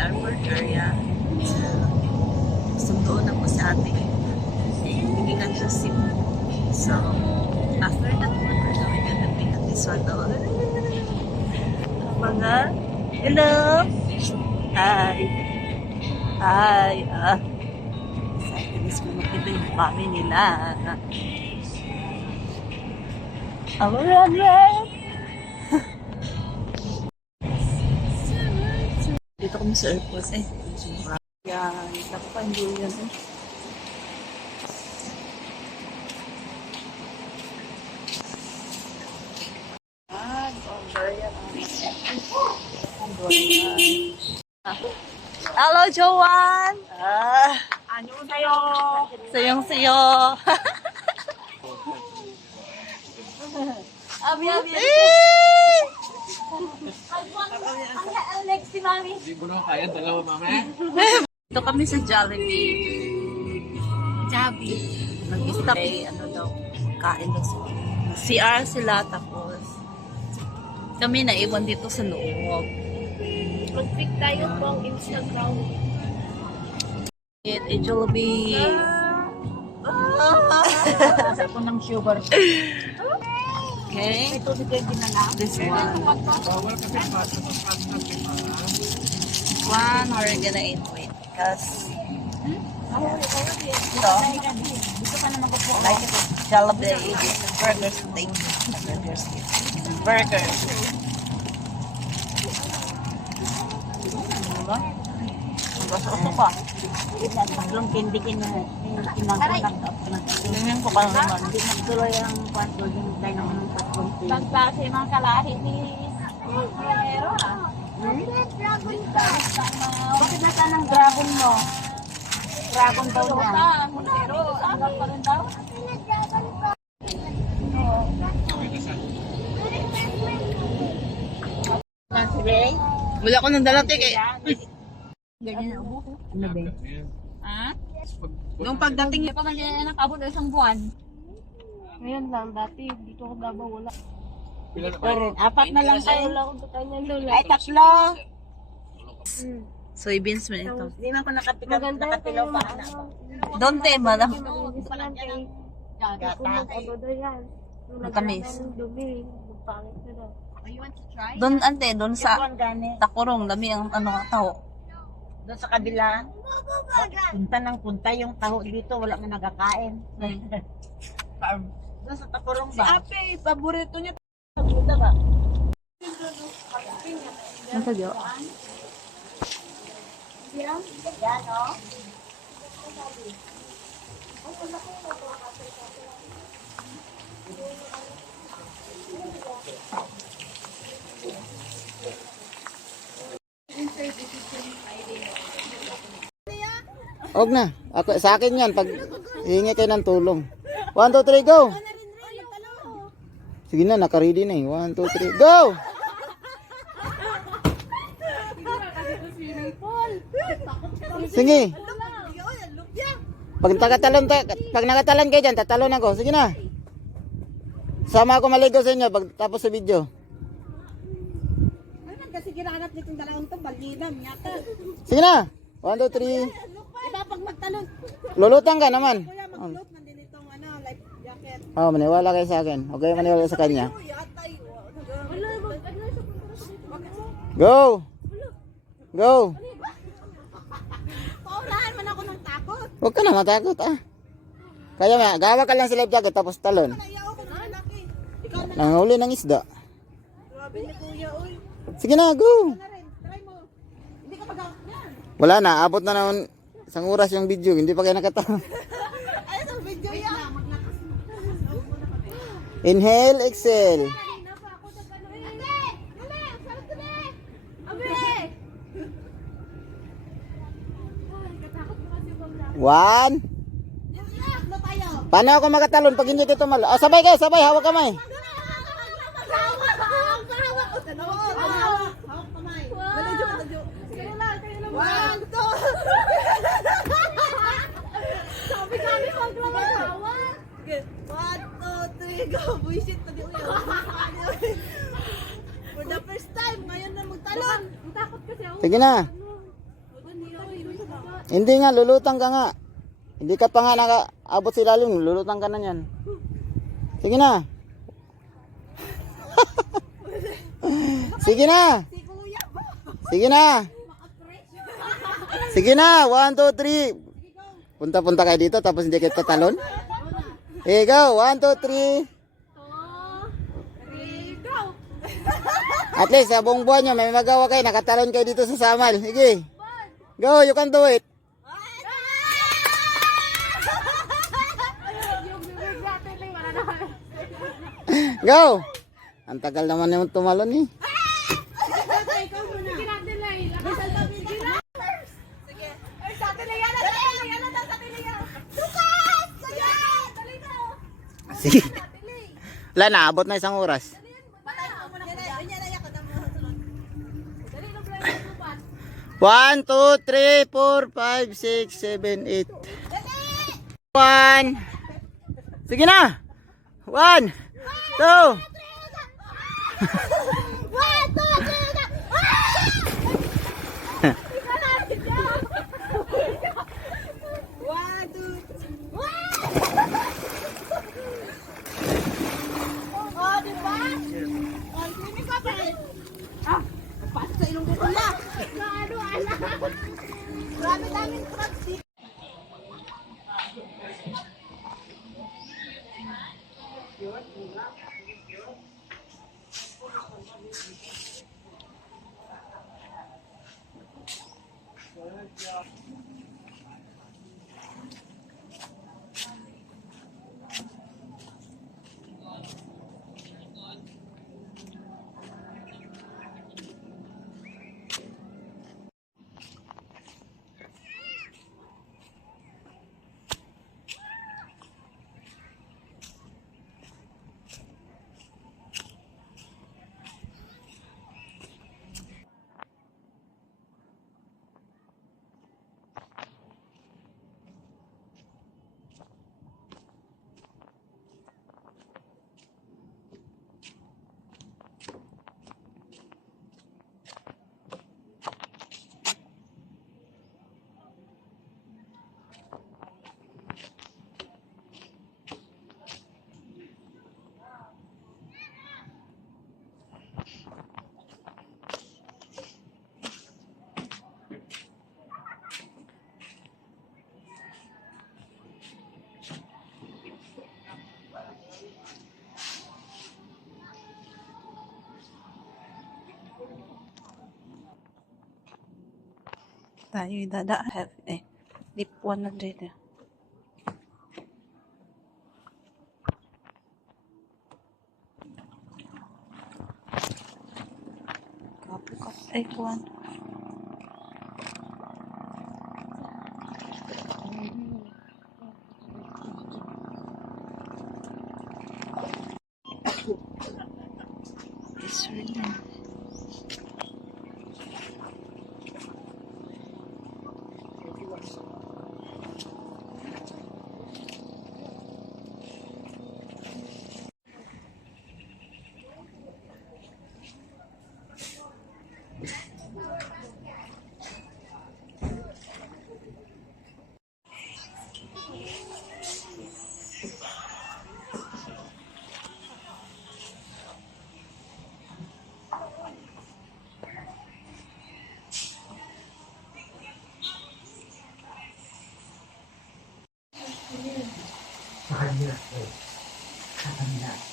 airport area. Sundoon na po sa atin. Hindi ka siya sim. So, after that one, we're gonna pick up this one though. Mga, hello! Hi! Hi! Sa tinis ko makita yung mami nila. Run! Dito kami sa airport eh. Yan, nakapandul yan eh. Hello, Joanne! Ano sa'yo? Sayong-sayo! Abi! Ang next si Mami. Hindi mo naman kaya, dalawa mama. Dito kami sa Jollibee. Mag-stop ano daw, kain daw sila. CR sila tapos kami naiwan dito sa loob. Mag-pick tayo pong Instagram. Eat a Jollibee. Sasa ko ng sugar. Okay. Ito si Kevin na lang. This one. Bawal kasi basta sa pasta. One we're gonna eat with because Ito. Gusto ka naman ko po. like Jollibee burger steak. Burger. Diba? Magkasuso pa. Tatlong kindikin na kinangkunak. Tingnan ko pa naman. Hindi nagtuloy ang kwanto yung tayo ng tatlong kindikin. Pagklase mga kalahi ni Monero Bakit nasaan ang dragon mo? Dragon daw niya. Monero, anggap pa rin daw? Sige. Wala ko nang dala ticket. Ganyan na ubo ko. Ano ba? Ha? Nung pagdating Hindi pa man yan nakabot ng isang buwan. Ngayon lang, dati dito ako Davao wala. Pero apat na lang tayo. Wala akong kanya lola. Ay, tatlo. soybeans man ito. Hindi man ako nakatilaw pa. Don't te malam. Gata. Matamis. Doon ante, doon sa Takurong, dami ang ano tao. Doon sa kabila, punta ng punta yung taho dito, wala man nagkakain. Doon sa Takurong ba? Si Ape, paborito niya. Puta ba? Ang tagyo. Yan, o. Og na. Ako, sa akin yan. Pag hihingi kayo ng tulong. 1, 2, 3, go! Sige na, naka-ready na eh. 1, 2, 3, go! Sige. Pag nakatalon kayo dyan, tatalon ako. Sige na. Sama ako maligo sa inyo pag tapos sa video. Kasi ginahanap nitong dalawang to, balinam, yata. Sige na. 1, 2, 3. Iba pag magtalon, Lulutang ka naman. kuya mag-float, nandun itong life jacket. Oh, maniwala kayo sa akin. Okay, maniwala sa kanya. Yatay, Go! Go! paulahan man ako ng takot. Huwag ka na matakot ah. Kaya nga, gawa ka lang sa life jacket tapos talon. Ayaw ko ng lalaki. Ikaw na, Nanghuli ng isda. grabe ni kuya, uy. Sige na, go! Na rin, try mo. Hindi ka mag-out yan. Wala na, abot na naman isang oras yung video. Hindi pa kayo nakatawa. Ay, sa video yan. Inhale, exhale. One. Paano ako makatalon pag hindi ko tumal? Oh, sabay kayo, sabay, hawak kamay. One, two. Sabi kami maglalawa. Okay, 1, 2, 3, go. Buisit na di uyo. For the first time, ngayon na magtalon. Takot kasi ako. Sige na. Hindi nga, lulutang ka nga. Hindi ka pa nga nakaabot sa ilalim, lulutang ka na yan. Sige na. Sige na. Sige na. Sige na. 1, 2, 3. Punta-punta kayo dito tapos hindi kayo tatalon. Here go. 1, 2, 3. At least sa buong buwan nyo may magawa kayo. Nakatalon kayo dito sa Samal. Sige. Go. You can do it. Go. Ang tagal naman yung tumalon eh. Sige. Wala na, abot na isang oras. 1, 2, 3, 4, 5, 6, 7, 8. 1. Sige na. 1, 2. Tayo have lip 100 eh. Kapukat ay kuwan. It's really Sa kanya. Sa kanya.